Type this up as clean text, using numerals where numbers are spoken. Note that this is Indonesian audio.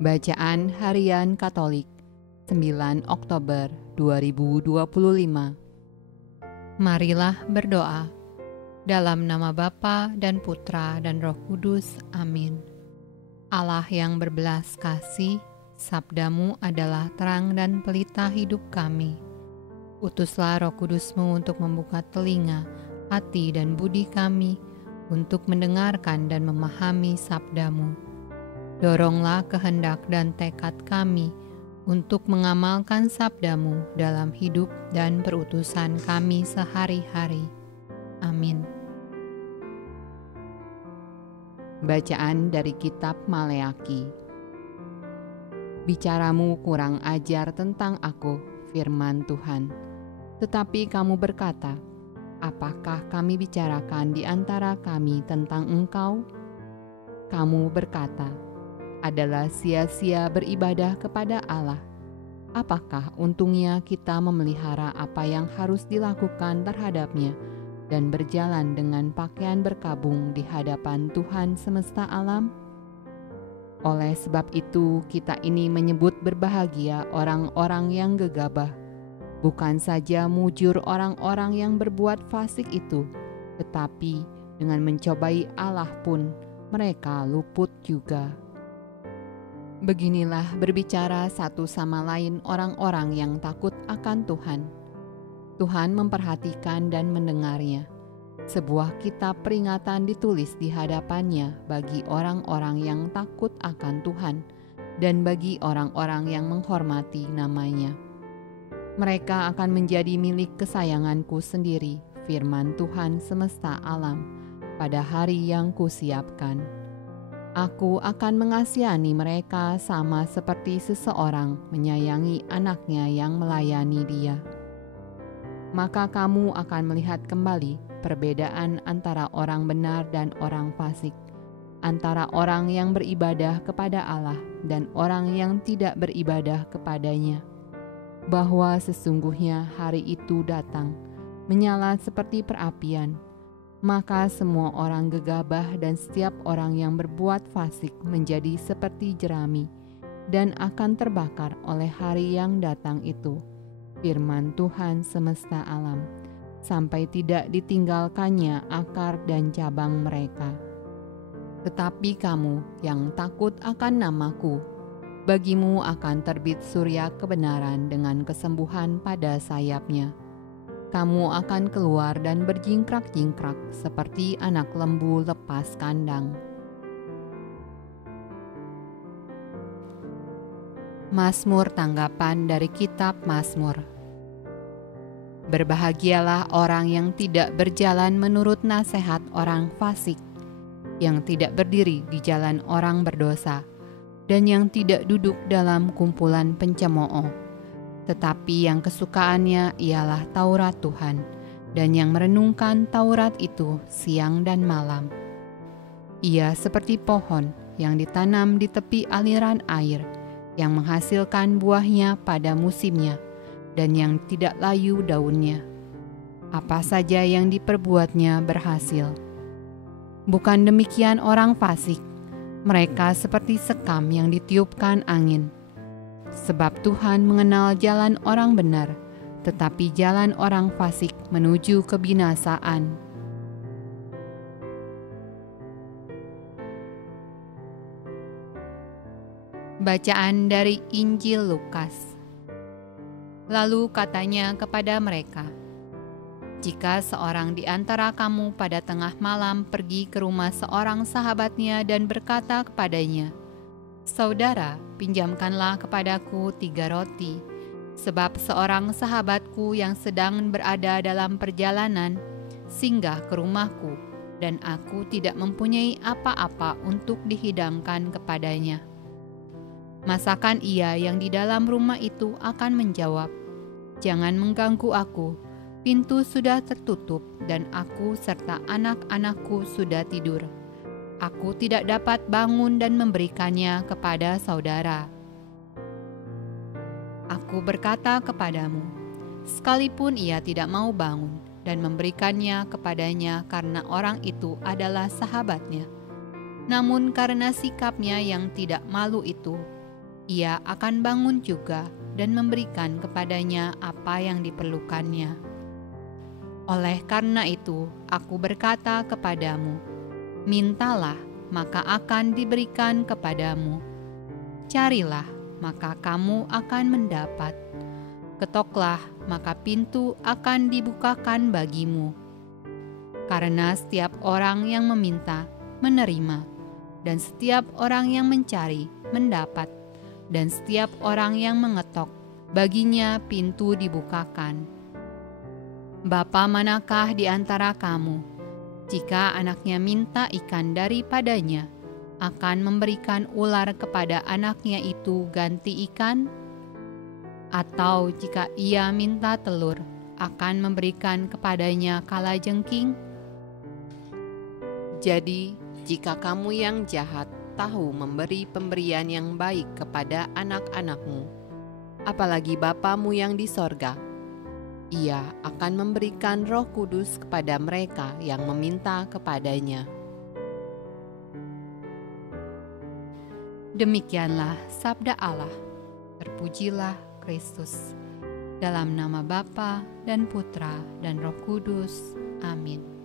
Bacaan Harian Katolik 9 Oktober 2025. Marilah berdoa. Dalam nama Bapa dan Putra dan Roh Kudus. Amin. Allah yang berbelas kasih, sabdamu adalah terang dan pelita hidup kami. Utuslah Roh Kudusmu untuk membuka telinga, hati dan budi kami, untuk mendengarkan dan memahami sabdamu. Doronglah kehendak dan tekad kami untuk mengamalkan sabdamu dalam hidup dan perutusan kami sehari-hari. Amin. Bacaan dari Kitab Maleaki. Bicaramu kurang ajar tentang aku, firman Tuhan. Tetapi kamu berkata, apakah kami bicarakan di antara kami tentang engkau? Kamu berkata, adalah sia-sia beribadah kepada Allah. Apakah untungnya kita memelihara apa yang harus dilakukan terhadapnya dan berjalan dengan pakaian berkabung di hadapan Tuhan semesta alam? Oleh sebab itu, kita ini menyebut berbahagia orang-orang yang gegabah, bukan saja mujur orang-orang yang berbuat fasik itu, tetapi dengan mencobai Allah pun mereka luput juga. Beginilah berbicara satu sama lain orang-orang yang takut akan Tuhan. Tuhan memperhatikan dan mendengarnya. Sebuah kitab peringatan ditulis di hadapannya bagi orang-orang yang takut akan Tuhan dan bagi orang-orang yang menghormati namanya. Mereka akan menjadi milik kesayanganku sendiri, firman Tuhan semesta alam, pada hari yang kusiapkan. Aku akan mengasihani mereka sama seperti seseorang menyayangi anaknya yang melayani dia. Maka kamu akan melihat kembali perbedaan antara orang benar dan orang fasik, antara orang yang beribadah kepada Allah dan orang yang tidak beribadah kepadanya. Bahwa sesungguhnya hari itu datang, menyala seperti perapian. Maka semua orang gegabah dan setiap orang yang berbuat fasik menjadi seperti jerami dan akan terbakar oleh hari yang datang itu, firman Tuhan semesta alam, sampai tidak ditinggalkannya akar dan cabang mereka. Tetapi kamu yang takut akan namaku, bagimu akan terbit surya kebenaran dengan kesembuhan pada sayapnya. Kamu akan keluar dan berjingkrak-jingkrak seperti anak lembu lepas kandang. Mazmur tanggapan dari Kitab Mazmur. Berbahagialah orang yang tidak berjalan menurut nasihat orang fasik, yang tidak berdiri di jalan orang berdosa, dan yang tidak duduk dalam kumpulan pencemooh. Tetapi yang kesukaannya ialah Taurat Tuhan, dan yang merenungkan Taurat itu siang dan malam. Ia seperti pohon yang ditanam di tepi aliran air, yang menghasilkan buahnya pada musimnya, dan yang tidak layu daunnya. Apa saja yang diperbuatnya berhasil. Bukan demikian orang fasik, mereka seperti sekam yang ditiupkan angin. Sebab Tuhan mengenal jalan orang benar, tetapi jalan orang fasik menuju kebinasaan. Bacaan dari Injil Lukas. Lalu katanya kepada mereka, jika seorang di antara kamu pada tengah malam pergi ke rumah seorang sahabatnya dan berkata kepadanya, Saudara, pinjamkanlah kepadaku 3 roti, sebab seorang sahabatku yang sedang berada dalam perjalanan singgah ke rumahku, dan aku tidak mempunyai apa-apa untuk dihidangkan kepadanya. Masakan ia yang di dalam rumah itu akan menjawab, Jangan mengganggu aku, pintu sudah tertutup dan aku serta anak-anakku sudah tidur. Aku tidak dapat bangun dan memberikannya kepada saudara. Aku berkata kepadamu, sekalipun ia tidak mau bangun dan memberikannya kepadanya karena orang itu adalah sahabatnya, namun karena sikapnya yang tidak malu itu, Ia akan bangun juga dan memberikan kepadanya apa yang diperlukannya. Oleh karena itu, aku berkata kepadamu, mintalah, maka akan diberikan kepadamu. Carilah, maka kamu akan mendapat. Ketoklah, maka pintu akan dibukakan bagimu. Karena setiap orang yang meminta, menerima, dan setiap orang yang mencari, mendapat, dan setiap orang yang mengetok, baginya pintu dibukakan. Bapa manakah di antara kamu, jika anaknya minta ikan daripadanya, akan memberikan ular kepada anaknya itu ganti ikan? Atau jika ia minta telur, akan memberikan kepadanya kalajengking? Jadi, jika kamu yang jahat tahu memberi pemberian yang baik kepada anak-anakmu, apalagi Bapamu yang di sorga, Ia akan memberikan Roh Kudus kepada mereka yang meminta kepadanya. Demikianlah sabda Allah. Terpujilah Kristus. Dalam nama Bapa dan Putra dan Roh Kudus. Amin.